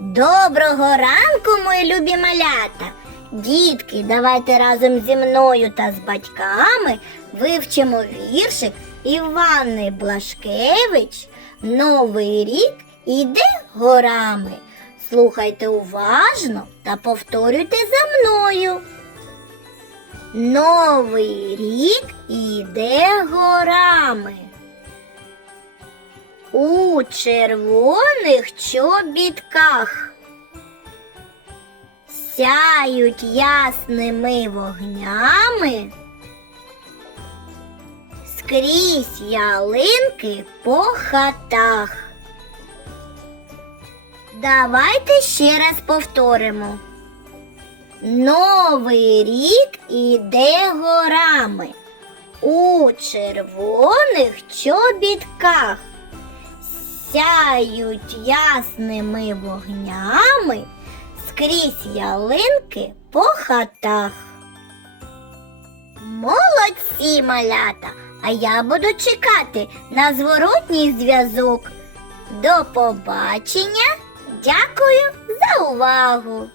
Доброго ранку, мої любі малята! Дітки, давайте разом зі мною та з батьками вивчимо віршик Івани Блашкевич. Новий рік іде горами. Слухайте уважно та повторюйте за мною. Новий рік іде горами. У червоних чобітках сяють ясними вогнями, скрізь ялинки по хатах. Давайте ще раз повторимо. Новий рік іде горами у червоних чобітках сяють ясними вогнями скрізь ялинки по хатах. Молодці малята! А я буду чекати на зворотній зв'язок. До побачення! Дякую за увагу!